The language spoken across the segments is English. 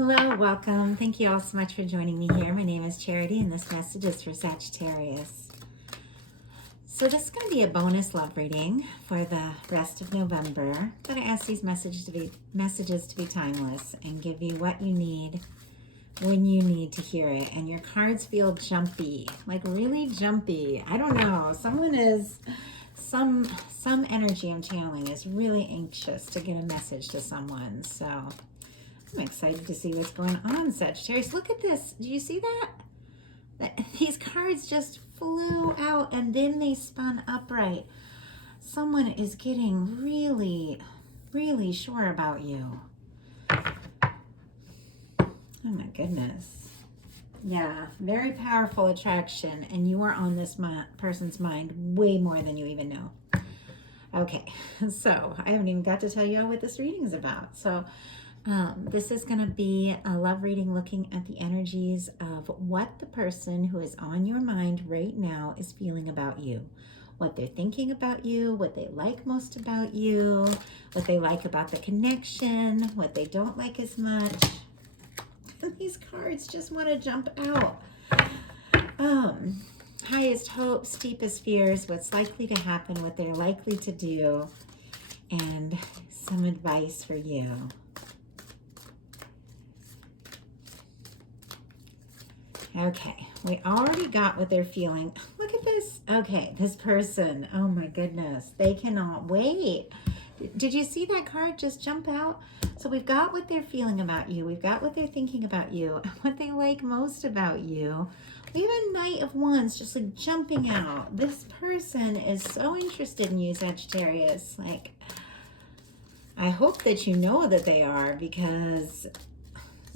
Hello, welcome. Thank you all so much for joining me here. My name is Charity and this message is for Sagittarius. So this is going to be a bonus love reading for the rest of November. I'm going to ask these messages to be timeless and give you what you need when you need to hear it. And your cards feel jumpy, like really jumpy. I don't know. Some energy I'm channeling is really anxious to get a message to someone. So I'm excited to see what's going on, Sagittarius. Look at this. Do you see that? These cards just flew out and then they spun upright. Someone is getting really, really sure about you. Oh my goodness. Yeah, very powerful attraction, and you are on this person's mind way more than you even know. Okay, so I haven't even got to tell you what this reading is about. So this is going to be a love reading looking at the energies of what the person who is on your mind right now is feeling about you, what they're thinking about you, what they like most about you, what they like about the connection, what they don't like as much. These cards just want to jump out. Highest hopes, deepest fears, what's likely to happen, what they're likely to do, and some advice for you. Okay, we already got what they're feeling. Look at this. Okay, this person, oh my goodness, they cannot wait. Did you see that card just jump out? So we've got what they're feeling about you. We've got what they're thinking about you, what they like most about you. We have a Knight of Wands just like jumping out. This person is so interested in you, Sagittarius. Like, I hope that you know that they are, because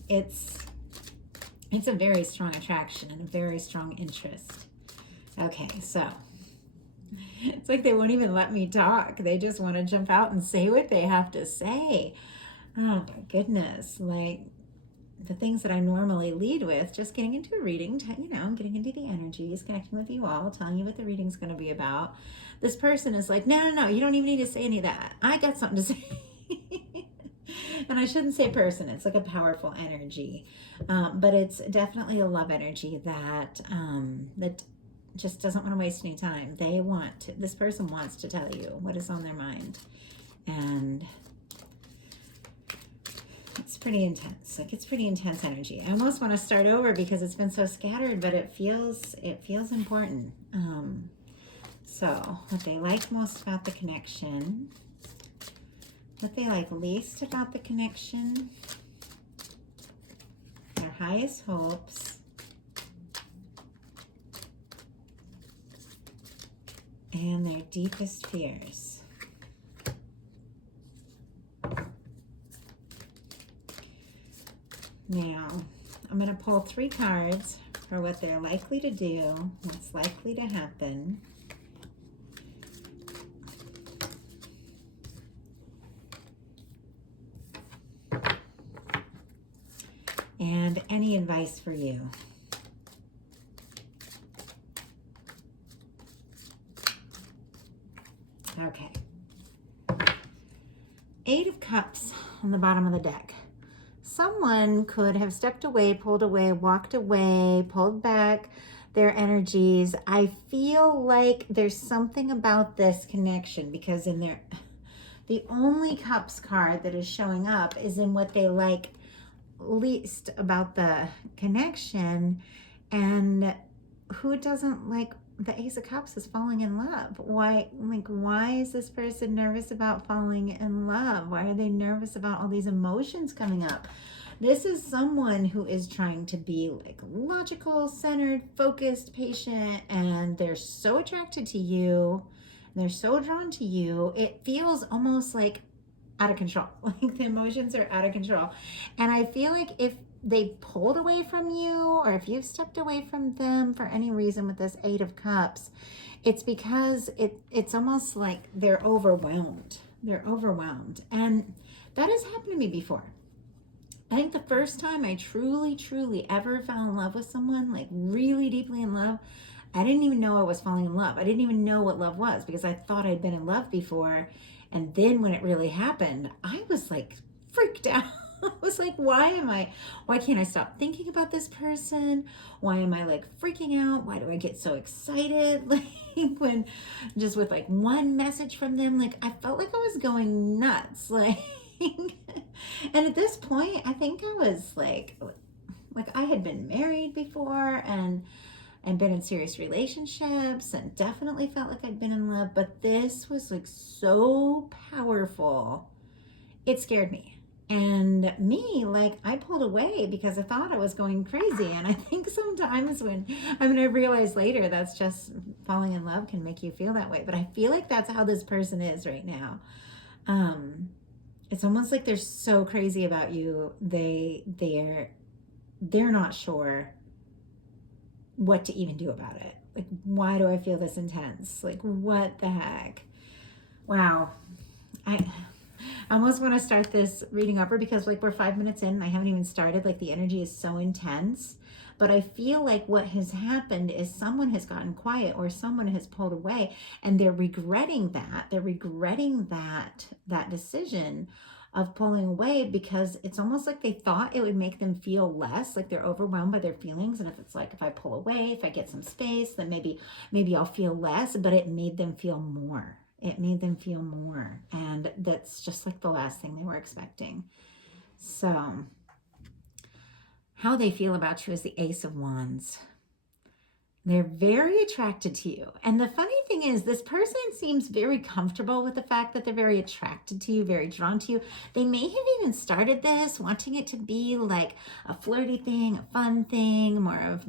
it's a very strong attraction and a very strong interest. Okay, so it's like they won't even let me talk. They just want to jump out and say what they have to say. Oh my goodness. Like the things that I normally lead with, just getting into a reading, getting into the energies, connecting with you all, telling you what the reading's going to be about. This person is like, no, you don't even need to say any of that. I got something to say. And I shouldn't say person, it's like a powerful energy. But it's definitely a love energy that just doesn't want to waste any time. This person wants to tell you what is on their mind. And it's pretty intense. Like, it's pretty intense energy. I almost want to start over because it's been so scattered, but it feels important. So what they like most about the connection, what they like least about the connection, their highest hopes, and their deepest fears. Now, I'm going to pull 3 cards for what they're likely to do, what's likely to happen. And any advice for you. Okay. 8 of Cups on the bottom of the deck. Someone could have stepped away, pulled away, walked away, pulled back their energies. I feel like there's something about this connection, because the only Cups card that is showing up is in what they like least about the connection. And who doesn't like the Ace of Cups is falling in love? Why is this person nervous about falling in love? Why are they nervous about all these emotions coming up? This is someone who is trying to be like logical, centered, focused, patient, and they're so attracted to you. They're so drawn to you. It feels almost like out of control. Like the emotions are out of control. And I feel like if they pulled away from you, or if you've stepped away from them for any reason with this 8 of Cups, it's because it's almost like they're overwhelmed. They're overwhelmed. And that has happened to me before. I think the first time I truly, truly ever fell in love with someone, like really deeply in love, I didn't even know I was falling in love. I didn't even know what love was, because I thought I'd been in love before. And then when it really happened, I was like freaked out. I was like, why can't I stop thinking about this person? Why am I like freaking out? Why do I get so excited? Like when just with like one message from them, like I felt like I was going nuts. Like, and at this point, I think I was like I had been married before and been in serious relationships and definitely felt like I'd been in love, but this was like so powerful. It scared me. And me, like, I pulled away because I thought I was going crazy. And I think sometimes I realized later that's just falling in love can make you feel that way. But I feel like that's how this person is right now. It's almost like they're so crazy about you. They're not sure what to even do about it. Like, why do I feel this intense? Like, what the heck? Wow. I almost want to start this reading over because like we're 5 minutes in and I haven't even started. Like the energy is so intense. But I feel like what has happened is someone has gotten quiet or someone has pulled away and they're regretting that. They're regretting that decision of pulling away because it's almost like they thought it would make them feel less, like they're overwhelmed by their feelings. And if it's like, if I pull away, if I get some space, then maybe I'll feel less, but it made them feel more. It made them feel more. And that's just like the last thing they were expecting. So how they feel about you is the Ace of Wands. They're very attracted to you. And the funny thing is, this person seems very comfortable with the fact that they're very attracted to you, very drawn to you. They may have even started this wanting it to be like a flirty thing, a fun thing, more of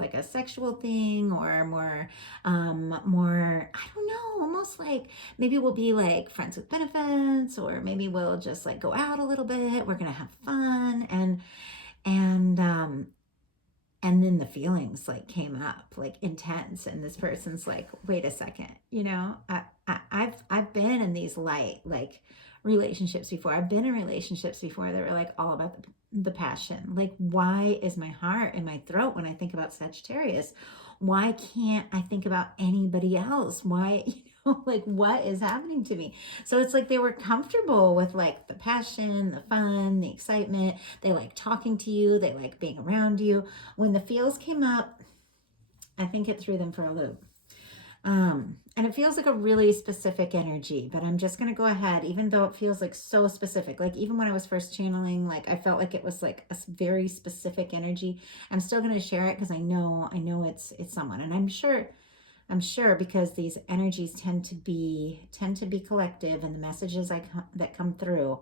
like a sexual thing or more, I don't know, almost like maybe we'll be like friends with benefits or maybe we'll just like go out a little bit. We're going to have fun and then the feelings like came up like intense and this person's like, wait a second, I've been in these light like relationships before. I've been in relationships before that were like all about the passion. Like, why is my heart in my throat when I think about Sagittarius? Why can't I think about anybody else? Why, like what is happening to me? So it's like they were comfortable with like the passion, the fun, the excitement. They like talking to you. They like being around you. When the feels came up, I think it threw them for a loop. And it feels like a really specific energy, but I'm just going to go ahead, even though it feels like so specific, like even when I was first channeling, like I felt like it was like a very specific energy. I'm still going to share it because I know it's someone, and I'm sure because these energies tend to be collective, and the messages that come through,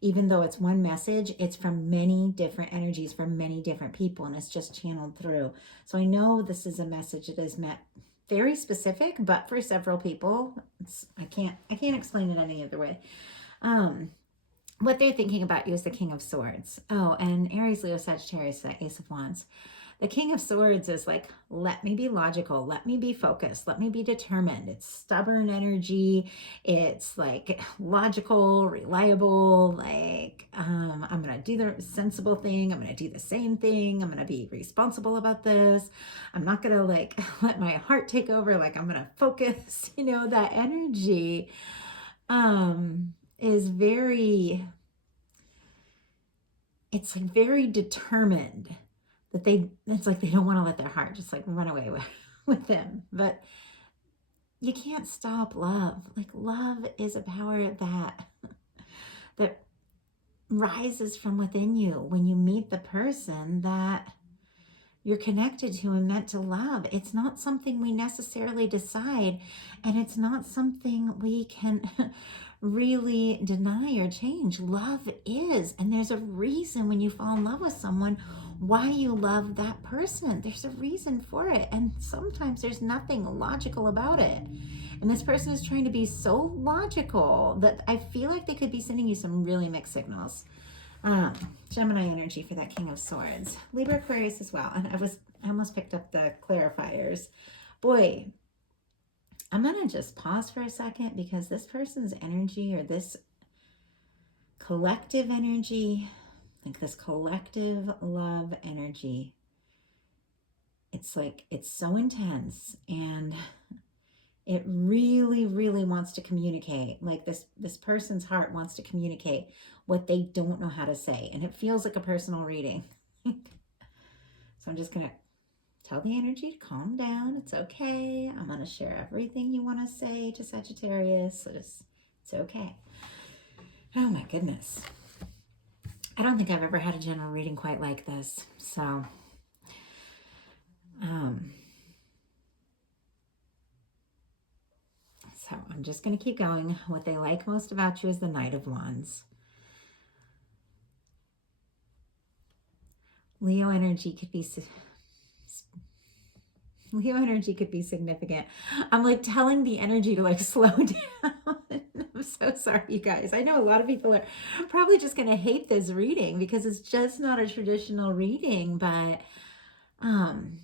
even though it's one message, it's from many different energies from many different people, and it's just channeled through. So I know this is a message that is meant very specific, but for several people, I can't explain it any other way. What they're thinking about you is the King of Swords. Oh, and Aries, Leo, Sagittarius, the Ace of Wands. The King of Swords is like, let me be logical, let me be focused, let me be determined. It's stubborn energy. It's like logical, reliable, like I'm going to do the sensible thing. I'm going to do the same thing. I'm going to be responsible about this. I'm not going to like let my heart take over. Like I'm going to focus, that energy is very, it's like very determined. It's like they don't want to let their heart just like run away with them. But you can't stop love. Like love is a power that rises from within you when you meet the person that you're connected to and meant to love. It's not something we necessarily decide, and it's not something we can really deny or change. Love is, and there's a reason when you fall in love with someone why you love that person. There's a reason for it, and sometimes there's nothing logical about it. And this person is trying to be so logical that I feel like they could be sending you some really mixed signals. Gemini energy for that King of Swords. Libra, Aquarius as well. And I almost picked up the clarifiers. Boy, I'm going to just pause for a second because this person's energy, or this collective energy, like this collective love energy, it's like, it's so intense and It really, really wants to communicate. Like this person's heart wants to communicate what they don't know how to say. And it feels like a personal reading. So I'm just going to tell the energy to calm down. It's okay. I'm going to share everything you want to say to Sagittarius. It's okay. Oh my goodness. I don't think I've ever had a general reading quite like this. So, so I'm just going to keep going. What they like most about you is the Knight of Wands. Leo energy could be significant. I'm like telling the energy to like slow down. I'm so sorry, you guys. I know a lot of people are probably just going to hate this reading because it's just not a traditional reading, but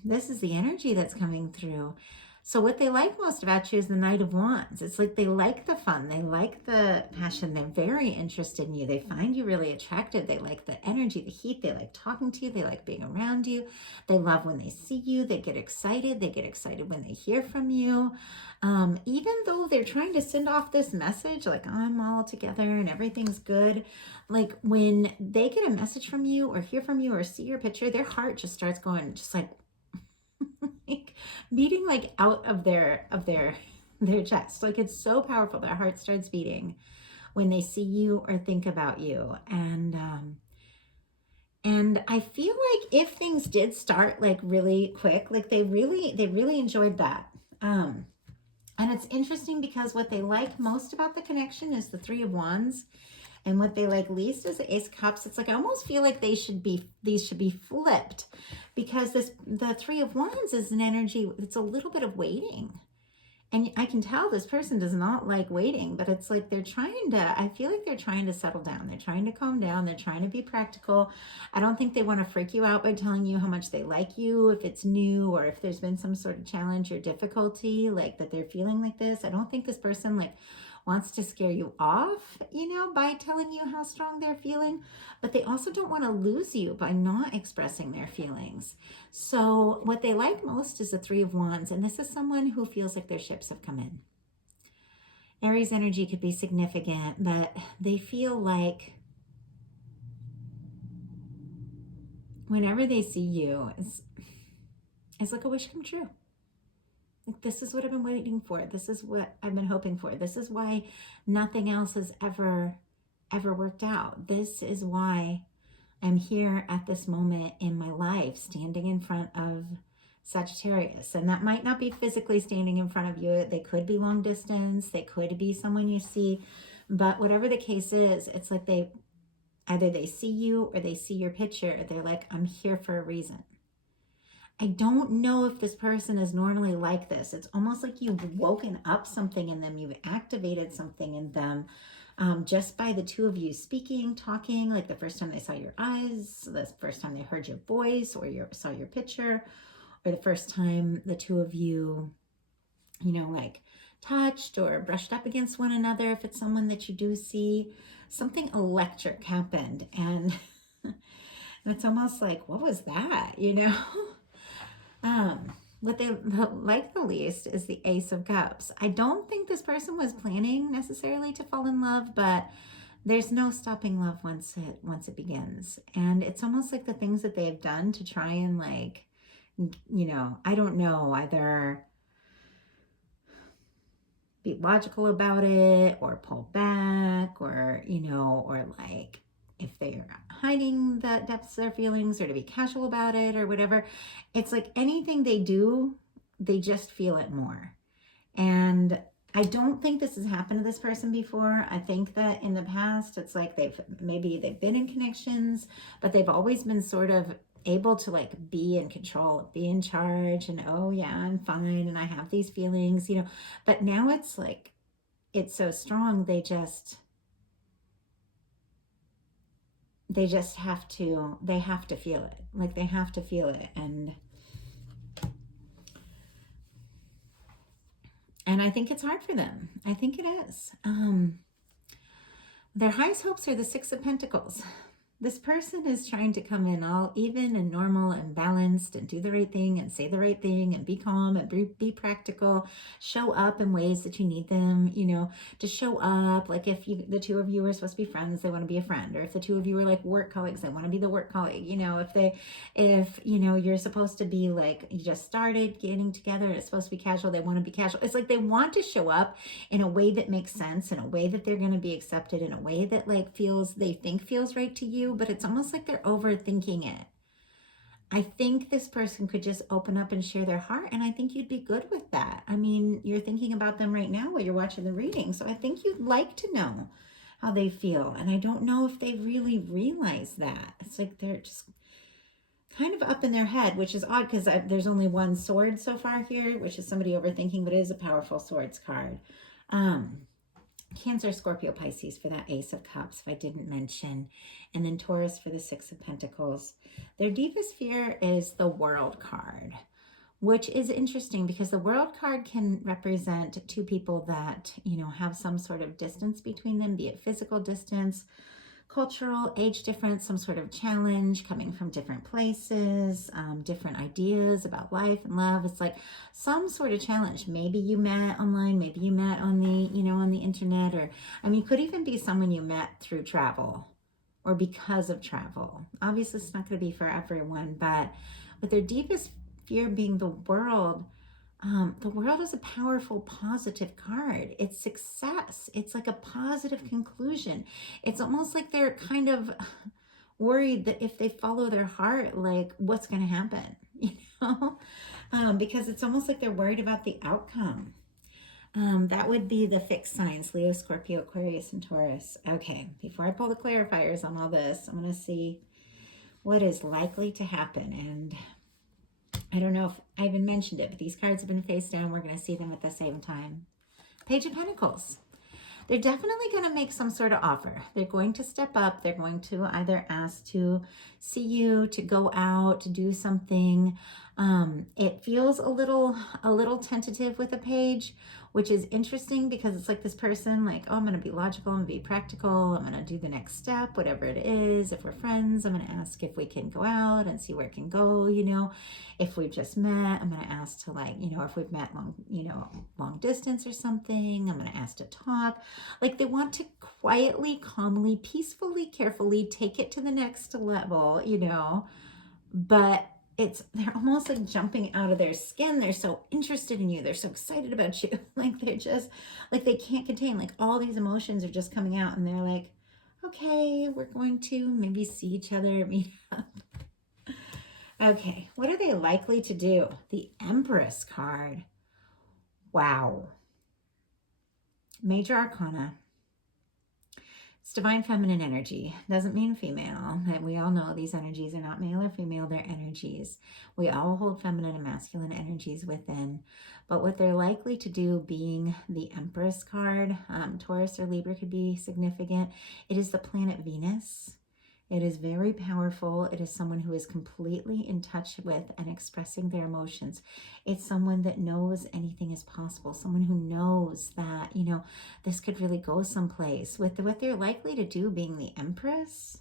this is the energy that's coming through. So what they like most about you is the Knight of Wands. It's like they like the fun. They like the passion. They're very interested in you. They find you really attractive. They like the energy, the heat. They like talking to you. They like being around you. They love when they see you. They get excited. They get excited when they hear from you. Even though they're trying to send off this message, like I'm all together and everything's good, like when they get a message from you or hear from you or see your picture, their heart just starts going just like like beating like out of their chest. Like it's so powerful. Their heart starts beating when they see you or think about you. And I feel like if things did start like really quick, like they really enjoyed that. And it's interesting because what they like most about the connection is the Three of Wands. And what they like least is the Ace of Cups. It's like I almost feel like these should be flipped, because the Three of Wands is an energy. It's a little bit of waiting, and I can tell this person does not like waiting. But it's like they're trying to. I feel like they're trying to settle down. They're trying to calm down. They're trying to be practical. I don't think they want to freak you out by telling you how much they like you if it's new or if there's been some sort of challenge or difficulty, like that they're feeling like this. I don't think this person like wants to scare you off, by telling you how strong they're feeling, but they also don't want to lose you by not expressing their feelings. So what they like most is the Three of Wands, and this is someone who feels like their ships have come in. Aries energy could be significant, but they feel like whenever they see you, it's like a wish come true. This is what I've been waiting for. This is what I've been hoping for. This is why nothing else has ever worked out. This is why I'm here at this moment in my life, standing in front of Sagittarius. And that might not be physically standing in front of you. They could be long distance. They could be someone you see. But whatever the case is, it's like either they see you or they see your picture. They're like, I'm here for a reason. I don't know if this person is normally like this. It's almost like you've woken up something in them. You've activated something in them just by the two of you speaking, talking, like the first time they saw your eyes, the first time they heard your voice or saw your picture, or the first time the two of you, like touched or brushed up against one another. If it's someone that you do see, something electric happened. And it's almost like, what was that, What they like the least is the Ace of Cups. I don't think this person was planning necessarily to fall in love, but there's no stopping love once it begins. And it's almost like the things that they've done to try and I don't know, either be logical about it or pull back or, or like if they're hiding the depths of their feelings or to be casual about it or whatever. It's like anything they do, they just feel it more. And I don't think this has happened to this person before. I think that in the past, it's like they've been in connections, but they've always been sort of able to like be in control, be in charge, and oh yeah, I'm fine and I have these feelings, but now it's like it's so strong, they just have to feel it. Like they have to feel it. And I think it's hard for them. I think it is. Their highest hopes are the Six of Pentacles. This person is trying to come in all even and normal and balanced and do the right thing and say the right thing and be calm and be practical, show up in ways that you need them, to show up. Like if the two of you are supposed to be friends, they want to be a friend. Or if the two of you are like work colleagues, they want to be the work colleague. If you're supposed to be like, you just started getting together and it's supposed to be casual, they want to be casual. It's like they want to show up in a way that makes sense, in a way that they're going to be accepted, in a way that like they think feels right to you, but it's almost like they're overthinking it. I think this person could just open up and share their heart, and I think you'd be good with that. I mean, you're thinking about them right now while you're watching the reading, so I think you'd like to know how they feel, and I don't know if they really realize that. It's like they're just kind of up in their head, which is odd because there's only one sword so far here, which is somebody overthinking, but it is a powerful swords card. Cancer, Scorpio, Pisces for that Ace of Cups, if I didn't mention. And then Taurus for the Six of Pentacles. Their deepest fear is the World card, which is interesting because the World card can represent two people that, have some sort of distance between them, be it physical distance, cultural, age difference, some sort of challenge, coming from different places, different ideas about life and love. It's like some sort of challenge. Maybe you met online, maybe you met on the internet, or could even be someone you met through travel or because of travel. Obviously, it's not going to be for everyone, but with their deepest fear being the world is a powerful, positive card. It's success. It's like a positive conclusion. It's almost like they're kind of worried that if they follow their heart, like what's going to happen, because it's almost like they're worried about the outcome. That would be the fixed signs: Leo, Scorpio, Aquarius, and Taurus. Okay, before I pull the clarifiers on all this, I'm going to see what is likely to happen. And I don't know if I even mentioned it, but these cards have been face down. We're going to see them at the same time. Page of Pentacles. They're definitely going to make some sort of offer. They're going to step up. They're going to either ask to see you, to go out, to do something. It feels a little tentative with a page, which is interesting because it's like this person like, oh, I'm going to be logical, I'm going to be practical, I'm going to do the next step, whatever it is. If we're friends, I'm going to ask if we can go out and see where it can go, If we've just met, I'm going to ask to if we've met long distance or something, I'm going to ask to talk. Like they want to quietly, calmly, peacefully, carefully take it to the next level, but they're almost like jumping out of their skin. They're so interested in you. They're so excited about you. Like they're just like, they can't contain, like all these emotions are just coming out, and they're like, okay, we're going to maybe see each other, meet up. Okay, what are they likely to do? The Empress card. Wow. Major Arcana. It's divine feminine energy. Doesn't mean female. And we all know these energies are not male or female. They're energies. We all hold feminine and masculine energies within. But what they're likely to do, being the Empress card, Taurus or Libra could be significant. It is the planet Venus. It is very powerful. It is someone who is completely in touch with and expressing their emotions. It's someone that knows anything is possible. Someone who knows that, this could really go someplace. With what they're likely to do, being the Empress,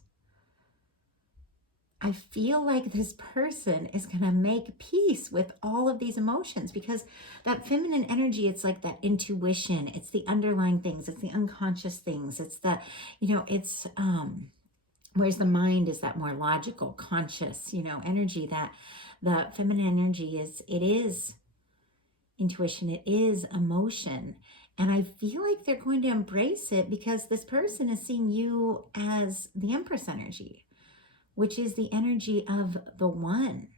I feel like this person is going to make peace with all of these emotions, because that feminine energy, it's like that intuition. It's the underlying things. It's the unconscious things. It's the, whereas the mind is that more logical, conscious, energy. That the feminine energy it is intuition, it is emotion. And I feel like they're going to embrace it because this person is seeing you as the Empress energy, which is the energy of the one.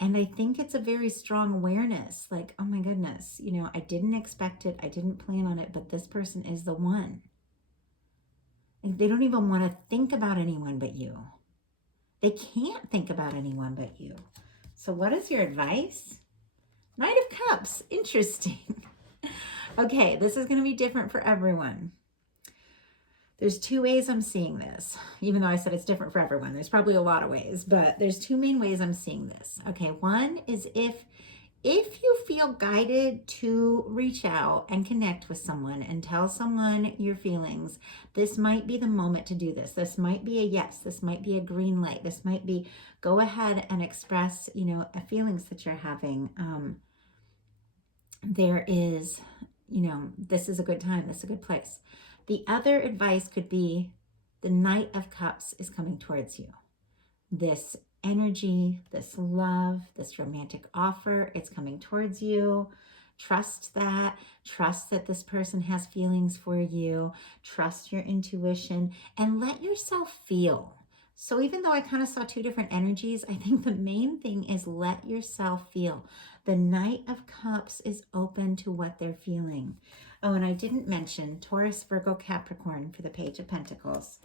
And I think it's a very strong awareness, like, oh my goodness, I didn't expect it, I didn't plan on it, but this person is the one. They don't even want to think about anyone but you. They can't think about anyone but you. So what is your advice? Knight of Cups. Interesting. Okay, this is going to be different for everyone. There's two ways I'm seeing this, even though I said it's different for everyone. There's probably a lot of ways, but there's two main ways I'm seeing this. Okay, one is if if you feel guided to reach out and connect with someone and tell someone your feelings, this might be the moment to do this. This might be a yes. This might be a green light. This might be go ahead and express, feelings that you're having. There is, this is a good time. This is a good place. The other advice could be the Knight of Cups is coming towards you. This energy, this love, this romantic offer, it's coming towards you. Trust that. Trust that this person has feelings for you. Trust your intuition and let yourself feel. So even though I kind of saw two different energies, I think the main thing is let yourself feel. The Knight of Cups is open to what they're feeling. Oh, and I didn't mention Taurus, Virgo, Capricorn for the Page of Pentacles.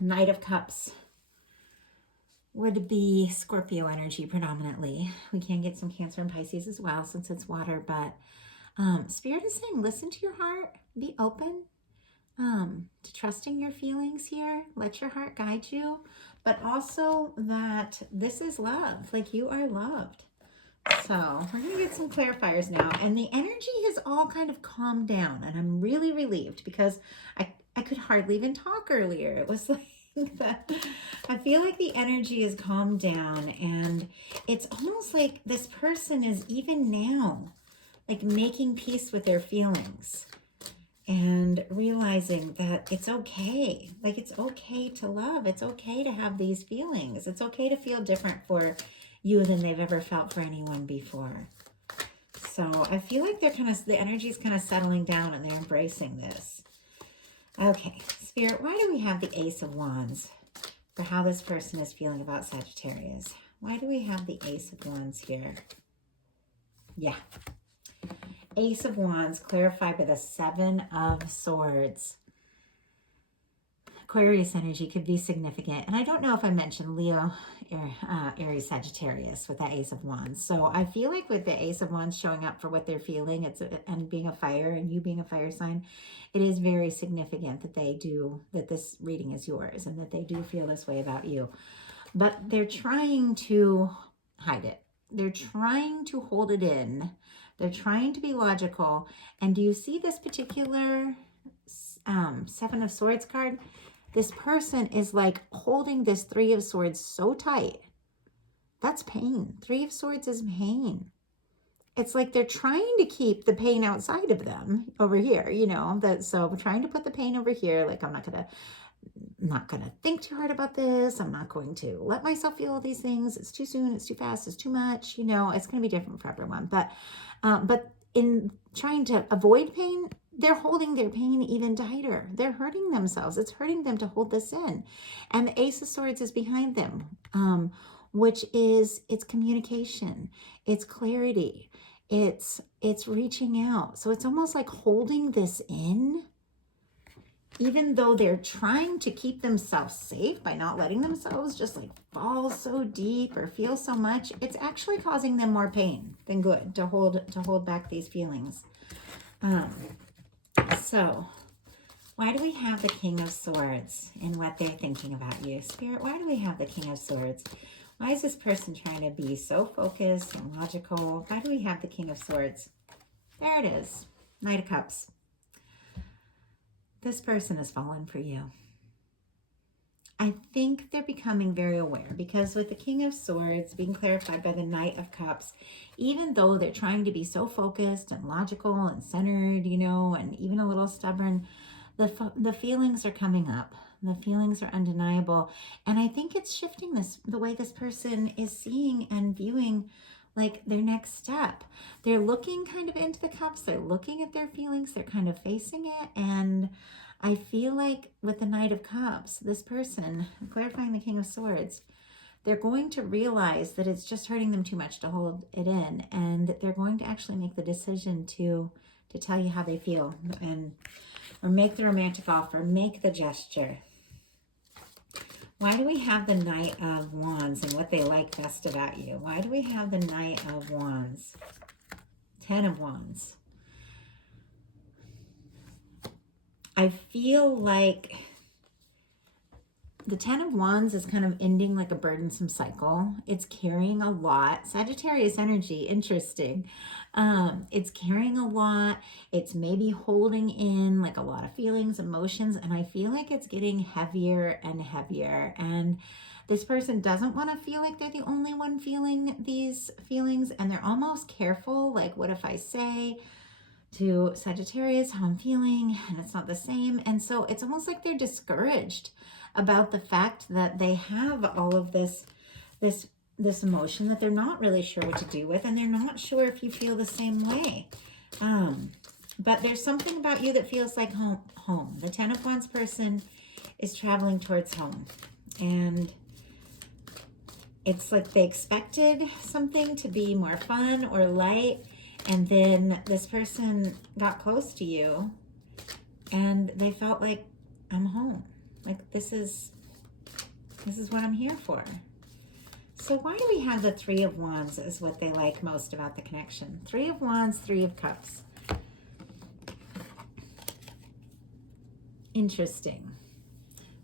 Knight of Cups would be Scorpio energy predominantly. We can get some Cancer and Pisces as well since it's water, but Spirit is saying listen to your heart, be open to trusting your feelings here. Let your heart guide you, but also that this is love, like you are loved. So we're going to get some clarifiers now, and the energy has all kind of calmed down, and I'm really relieved because I could hardly even talk earlier. It was like I feel like the energy is calmed down, and it's almost like this person is even now like making peace with their feelings and realizing that it's okay. Like it's okay to love. It's okay to have these feelings. It's okay to feel different for you than they've ever felt for anyone before. So I feel like the energy is kind of settling down and they're embracing this. Okay, Spirit, why do we have the Ace of Wands for how this person is feeling about Sagittarius? Why do we have the Ace of Wands here? Yeah. Ace of Wands clarified by the Seven of Swords. Aquarius energy could be significant. And I don't know if I mentioned Leo, Aries, Sagittarius with that Ace of Wands. So I feel like with the Ace of Wands showing up for what they're feeling, and being a fire and you being a fire sign, it is very significant that this reading is yours and that they do feel this way about you. But they're trying to hide it. They're trying to hold it in. They're trying to be logical. And do you see this particular Seven of Swords card? This person is like holding this Three of Swords so tight. That's pain. Three of Swords is pain. It's like they're trying to keep the pain outside of them over here, so we're trying to put the pain over here. Like, I'm not going to think too hard about this. I'm not going to let myself feel all these things. It's too soon. It's too fast. It's too much. It's going to be different for everyone. But in trying to avoid pain, they're holding their pain even tighter. They're hurting themselves. It's hurting them to hold this in. And the Ace of Swords is behind them, which is it's communication. It's clarity. It's reaching out. So it's almost like holding this in, even though they're trying to keep themselves safe by not letting themselves just like fall so deep or feel so much. It's actually causing them more pain than good to hold back these feelings. So why do we have the King of Swords and what they're thinking about you? Spirit, why do we have the King of Swords? Why is this person trying to be so focused and logical? Why do we have the King of Swords? There it is. Knight of Cups. This person has fallen for you. I think they're becoming very aware because with the King of Swords being clarified by the Knight of Cups, even though they're trying to be so focused and logical and centered, and even a little stubborn, the feelings are coming up. The feelings are undeniable. And I think it's shifting the way this person is seeing and viewing like their next step. They're looking kind of into the cups. They're looking at their feelings. They're kind of facing it. And I feel like with the Knight of Cups, this person, clarifying the King of Swords, they're going to realize that it's just hurting them too much to hold it in. And they're going to actually make the decision to tell you how they feel or make the romantic offer, make the gesture. Why do we have the Knight of Wands and what they like best about you? Why do we have the Knight of Wands? 10 of Wands. I feel like The Ten of Wands is kind of ending like a burdensome cycle. It's carrying a lot. Sagittarius energy, interesting. It's carrying a lot. It's maybe holding in like a lot of feelings, emotions, and I feel like it's getting heavier and heavier. And this person doesn't want to feel like they're the only one feeling these feelings, and they're almost careful. Like, what if I say to Sagittarius how I'm feeling and it's not the same? And so it's almost like they're discouraged about the fact that they have all of this emotion that they're not really sure what to do with, and they're not sure if you feel the same way. But there's something about you that feels like home. The Ten of Wands person is traveling towards home, and it's like they expected something to be more fun or light, and then this person got close to you and they felt like, I'm home. Like, this is what I'm here for. So why do we have the Three of Wands as what they like most about the connection? Three of Wands, Three of Cups. Interesting.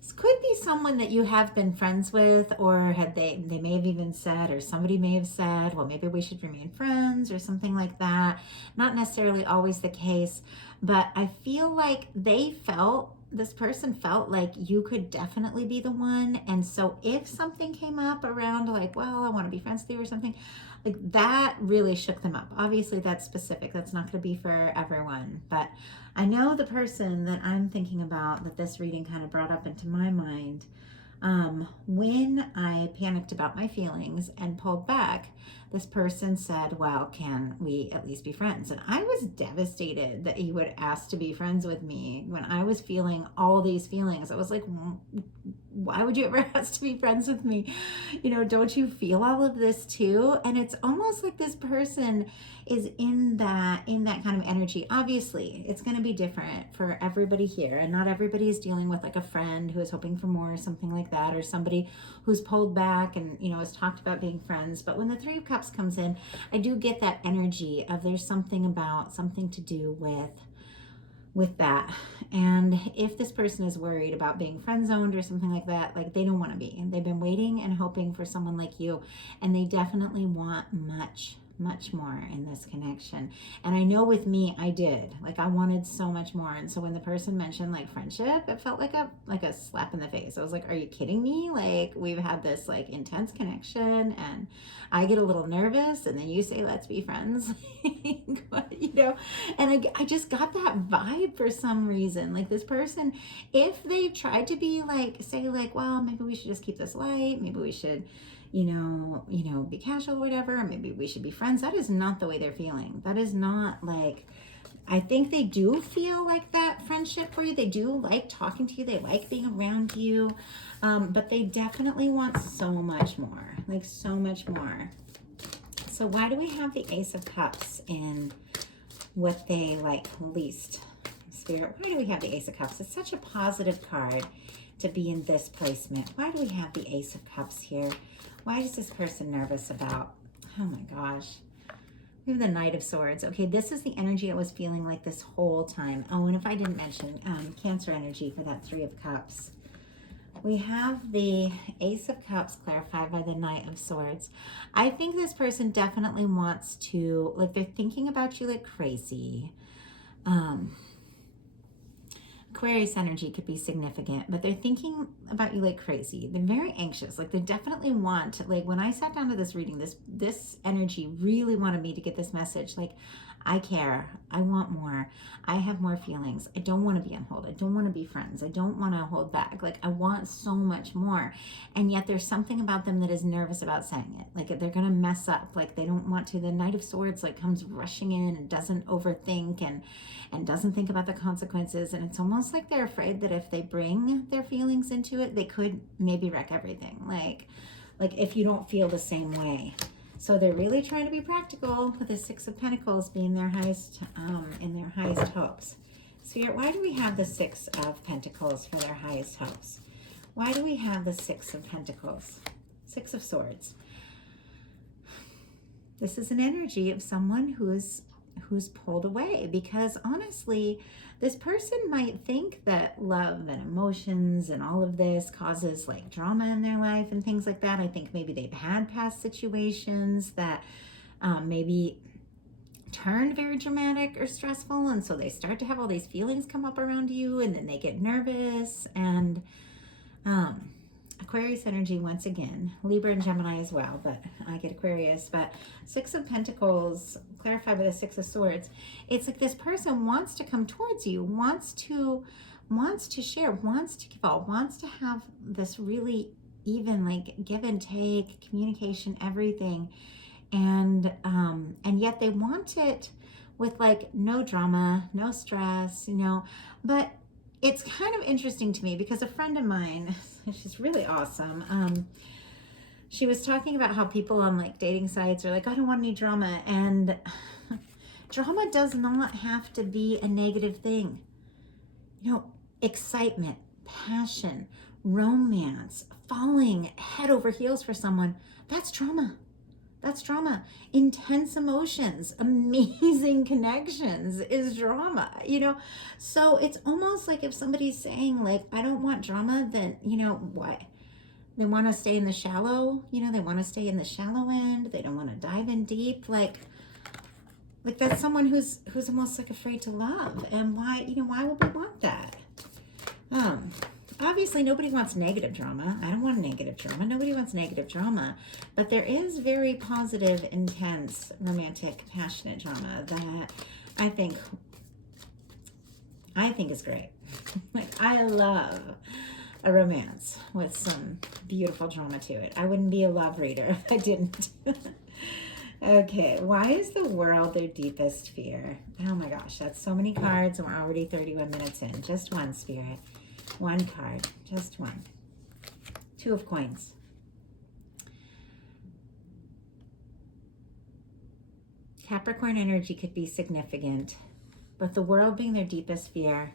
This could be someone that you have been friends with, or they may have even said, or somebody may have said, well, maybe we should remain friends or something like that. Not necessarily always the case, but I feel like this person felt like you could definitely be the one. And so if something came up around like, well, I want to be friends with you or something, like that really shook them up. Obviously that's specific. That's not going to be for everyone. But I know the person that I'm thinking about that this reading kind of brought up into my mind, when I panicked about my feelings and pulled back, this person said, well, can we at least be friends? And I was devastated that he would ask to be friends with me when I was feeling all these feelings. I was like, why would you ever ask to be friends with me? You know, don't you feel all of this too? And it's almost like this person is in that kind of energy. Obviously, it's going to be different for everybody here, and not everybody is dealing with like a friend who is hoping for more or something like that, or somebody who's pulled back and, you know, has talked about being friends. But when the Three of Cups comes in, I do get that energy of there's something to do with that. And if this person is worried about being friend zoned or something like that, like they don't want to be, and they've been waiting and hoping for someone like you, and they definitely want much more in this connection. And I know with me, I did. Like, I wanted so much more. And so when the person mentioned like friendship, it felt like a slap in the face. I was like, are you kidding me? Like, we've had this like intense connection and I get a little nervous, and then you say, let's be friends. You know, and I just got that vibe for some reason. Like, this person, if they tried to be like, say like, well, maybe we should just keep this light, maybe we should, you know, be casual or whatever, or maybe we should be friends. That is not the way they're feeling. That is not like, I think they do feel like that friendship for you. They do like talking to you. They like being around you. But they definitely want so much more, like so much more. So why do we have the Ace of Cups in what they like least? Spirit, why do we have the Ace of Cups? It's such a positive card to be in this placement. Why do we have the Ace of Cups here? Why is this person nervous about? Oh my gosh. We have the Knight of Swords. Okay, this is the energy I was feeling like this whole time. Oh, and if I didn't mention Cancer energy for that Three of Cups. We have the Ace of Cups clarified by the Knight of Swords. I think this person definitely wants to, like, they're thinking about you like crazy. Aquarius energy could be significant, but they're thinking about you like crazy. They're very anxious. Like, they definitely want, like, when I sat down to this reading, this energy really wanted me to get this message. Like, I care. I want more. I have more feelings. I don't want to be on hold. I don't want to be friends. I don't want to hold back. Like, I want so much more. And yet there's something about them that is nervous about saying it. Like, they're going to mess up. Like, they don't want to. The Knight of Swords, like, comes rushing in and doesn't overthink and doesn't think about the consequences. And it's almost like they're afraid that if they bring their feelings into it, they could maybe wreck everything. Like if you don't feel the same way. So they're really trying to be practical with the Six of Pentacles being their highest, in their highest hopes. Spirit, why do we have the Six of Pentacles for their highest hopes? Why do we have the Six of Pentacles? Six of Swords. This is an energy of someone who is who's pulled away, because honestly, this person might think that love and emotions and all of this causes like drama in their life and things like that. I think maybe they've had past situations that maybe turned very dramatic or stressful, and so they start to have all these feelings come up around you, and then they get nervous. And Aquarius energy once again, Libra and Gemini as well, but I get Aquarius. But Six of Pentacles clarified by the Six of Swords. It's like this person wants to come towards you, wants to share, wants to give all, wants to have this really even like give and take, communication, everything. And yet they want it with like no drama, no stress, you know. But it's kind of interesting to me because a friend of mine, she's really awesome. She was talking about how people on like dating sites are like, I don't want any drama. And drama does not have to be a negative thing. You know, excitement, passion, romance, falling head over heels for someone, that's drama. That's drama. Intense emotions, amazing connections is drama, you know? So it's almost like if somebody's saying like, I don't want drama, then, you know, what? They want to stay in the shallow, you know, they want to stay in the shallow end. They don't want to dive in deep. Like that's someone who's almost like afraid to love. And why, you know, why would we want that? Obviously, nobody wants negative drama. I don't want negative drama. Nobody wants negative drama. But there is very positive, intense, romantic, passionate drama that I think is great. Like, I love a romance with some beautiful drama to it. I wouldn't be a love reader if I didn't. Okay, why is the world their deepest fear? Oh my gosh, that's so many cards, and we're already 31 minutes in. Just one, Spirit. One card, just one. Two of Coins. Capricorn energy could be significant, but the world being their deepest fear,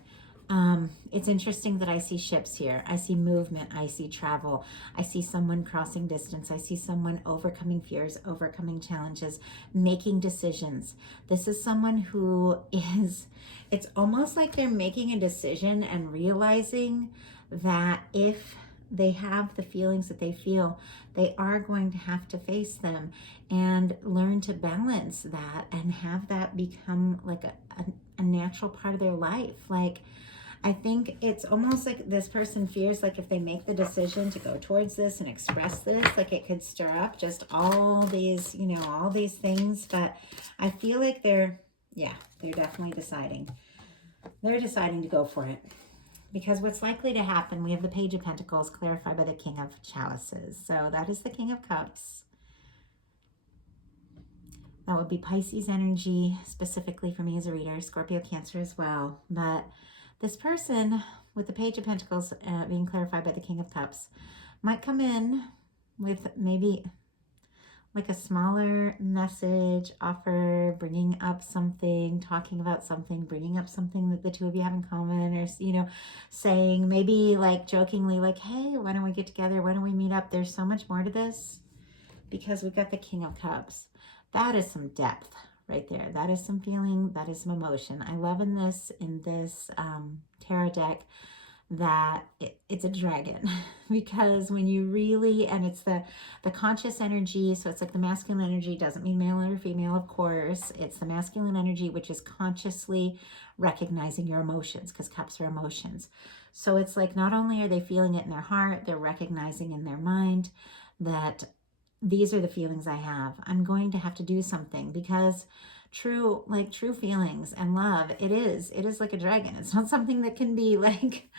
it's interesting that I see ships here. I see movement. I see travel. I see someone crossing distance. I see someone overcoming fears, overcoming challenges, making decisions. This is someone who is, it's almost like they're making a decision and realizing that if they have the feelings that they feel, they are going to have to face them and learn to balance that and have that become like a natural part of their life. Like, I think it's almost like this person fears like if they make the decision to go towards this and express this, like it could stir up just all these, you know, all these things. But I feel like they're definitely deciding. They're deciding to go for it. Because what's likely to happen, we have the Page of Pentacles clarified by the King of Chalices. So that is the King of Cups. That would be Pisces energy, specifically for me as a reader, Scorpio, Cancer as well. But this person with the Page of Pentacles being clarified by the King of Cups might come in with maybe like a smaller message, offer, bringing up something, talking about something, bringing up something that the two of you have in common, or, you know, saying maybe like jokingly like, hey, why don't we get together? Why don't we meet up? There's so much more to this because we've got the King of Cups. That is some depth right there. That is some feeling. That is some emotion. I love in this tarot deck that it's a dragon because when you really, and it's the conscious energy, so it's like the masculine energy doesn't mean male or female, of course. It's the masculine energy, which is consciously recognizing your emotions, because cups are emotions. So it's like not only are they feeling it in their heart, they're recognizing in their mind that these are the feelings I have. I'm going to have to do something, because true feelings and love, it is like a dragon. It's not something that can be like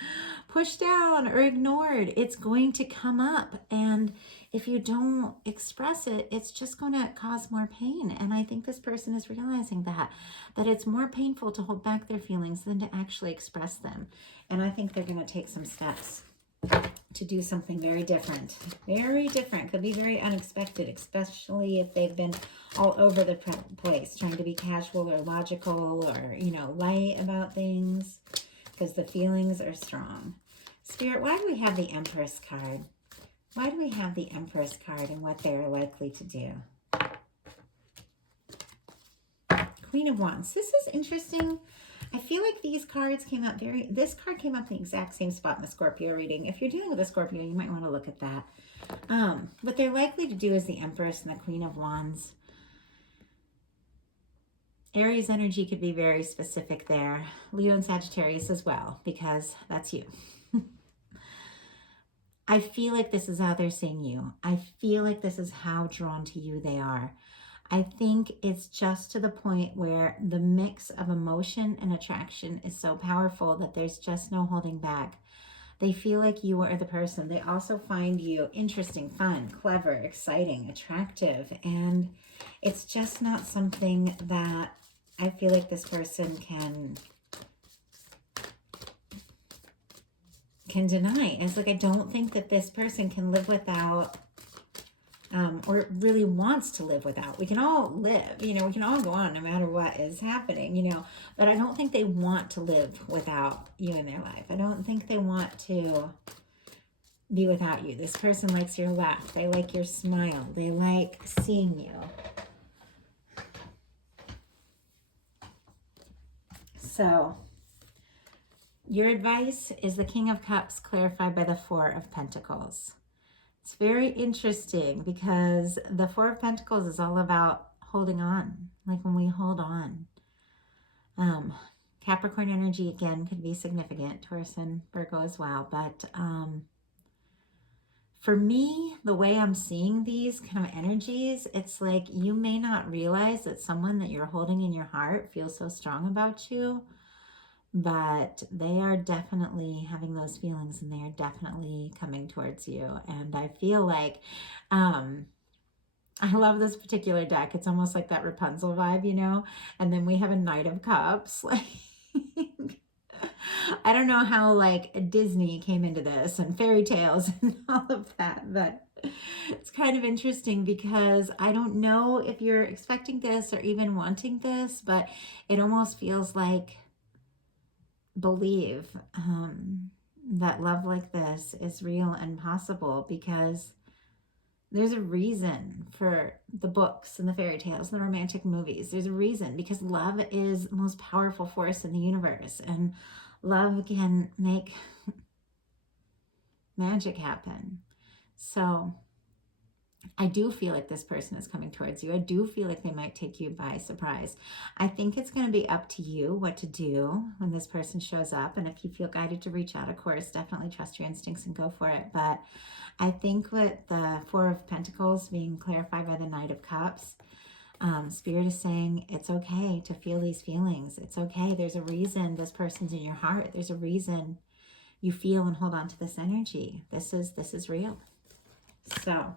pushed down or ignored. It's going to come up, and if you don't express it, it's just going to cause more pain. And I think this person is realizing that it's more painful to hold back their feelings than to actually express them. And I think they're going to take some steps to do something very different. Could be very unexpected, especially if they've been all over the place trying to be casual or logical or, you know, light about things, because the feelings are strong. Spirit, why do we have the Empress card? Why do we have the Empress card and what they're likely to do? Queen of Wands. This is interesting. I feel like these cards came up this card came up in the exact same spot in the Scorpio reading. If you're dealing with a Scorpio, you might want to look at that. What they're likely to do is the Empress and the Queen of Wands. Aries energy could be very specific there. Leo and Sagittarius as well, because that's you. I feel like this is how they're seeing you. I feel like this is how drawn to you they are. I think it's just to the point where the mix of emotion and attraction is so powerful that there's just no holding back. They feel like you are the person. They also find you interesting, fun, clever, exciting, attractive. And it's just not something that I feel like this person can deny. It's like, I don't think that this person can live without, or really wants to live without. We can all live, we can all go on no matter what is happening, but I don't think they want to live without you in their life. I don't think they want to be without you. This person likes your laugh. They like your smile. They like seeing you. So your advice is the King of Cups clarified by the Four of Pentacles. It's very interesting because the Four of Pentacles is all about holding on, like when we hold on. Capricorn energy, again, could be significant. Taurus and Virgo as well. But for me, the way I'm seeing these kind of energies, it's like you may not realize that someone that you're holding in your heart feels so strong about you, but they are definitely having those feelings and they are definitely coming towards you. And I feel like, I love this particular deck. It's almost like that Rapunzel vibe, and then we have a Knight of Cups. Like, I don't know how like Disney came into this and fairy tales and all of that, but it's kind of interesting because I don't know if you're expecting this or even wanting this, but it almost feels like believe that love like this is real and possible, because there's a reason for the books and the fairy tales and the romantic movies. There's a reason, because love is the most powerful force in the universe, and love can make magic happen. So I do feel like this person is coming towards you. I do feel like they might take you by surprise. I think it's going to be up to you what to do when this person shows up. And if you feel guided to reach out, of course, definitely trust your instincts and go for it. But I think with the Four of Pentacles being clarified by the Knight of Cups, Spirit is saying it's okay to feel these feelings. It's okay. There's a reason this person's in your heart. There's a reason you feel and hold on to this energy. This is real. So,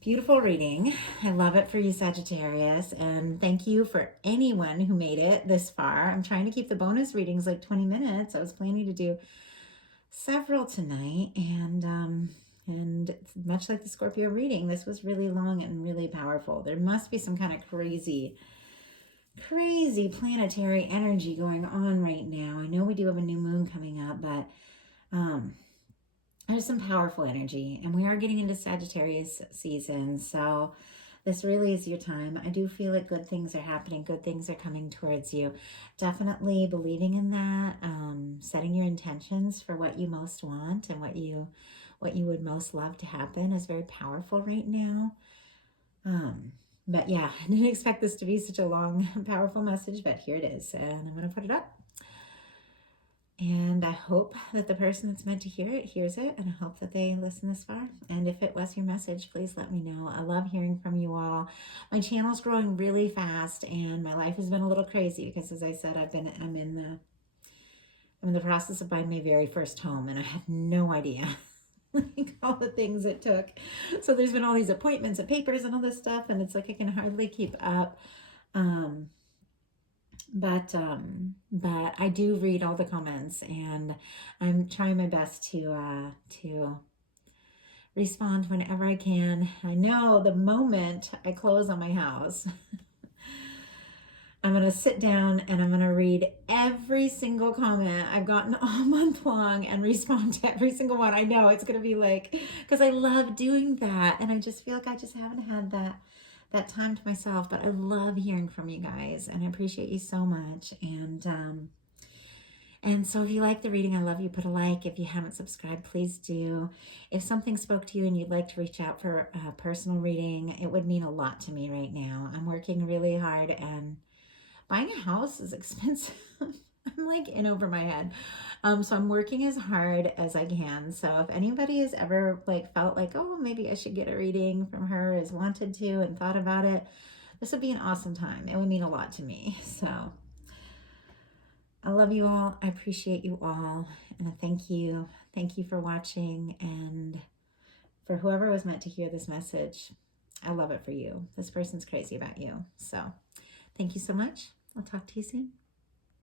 beautiful reading. I love it for you, Sagittarius. And thank you for anyone who made it this far. I'm trying to keep the bonus readings like 20 minutes. I was planning to do several tonight. And much like the Scorpio reading, this was really long and really powerful. There must be some kind of crazy planetary energy going on right now. I know we do have a new moon coming up, but there's some powerful energy, and we are getting into Sagittarius season, so this really is your time. I do feel like good things are happening, good things are coming towards you. Definitely believing in that, setting your intentions for what you most want and what you would most love to happen is very powerful right now. But yeah, I didn't expect this to be such a long, powerful message, but here it is, and I'm going to put it up. And I hope that the person that's meant to hear it hears it, and I hope that they listen this far. And if it was your message, please let me know. I love hearing from you all. My channel's growing really fast, and my life has been a little crazy because, as I said, I'm in the process of buying my very first home, and I had no idea like all the things it took. So there's been all these appointments and papers and all this stuff, and it's like I can hardly keep up. But I do read all the comments, and I'm trying my best to respond whenever I can. I know the moment I close on my house, I'm going to sit down and I'm going to read every single comment I've gotten all month long and respond to every single one. I know it's going to be like, because I love doing that, and I just feel like I just haven't had that time to myself. But I love hearing from you guys, and I appreciate you so much. And so if you like the reading, I love you. Put a like. If you haven't subscribed, please do. If something spoke to you and you'd like to reach out for a personal reading, it would mean a lot to me right now. I'm working really hard, and buying a house is expensive. I'm like in over my head. So I'm working as hard as I can. So if anybody has ever like felt like, oh, maybe I should get a reading from her, has wanted to and thought about it, this would be an awesome time. It would mean a lot to me. So I love you all. I appreciate you all. And I thank you. Thank you for watching. And for whoever was meant to hear this message, I love it for you. This person's crazy about you. So thank you so much. I'll talk to you soon.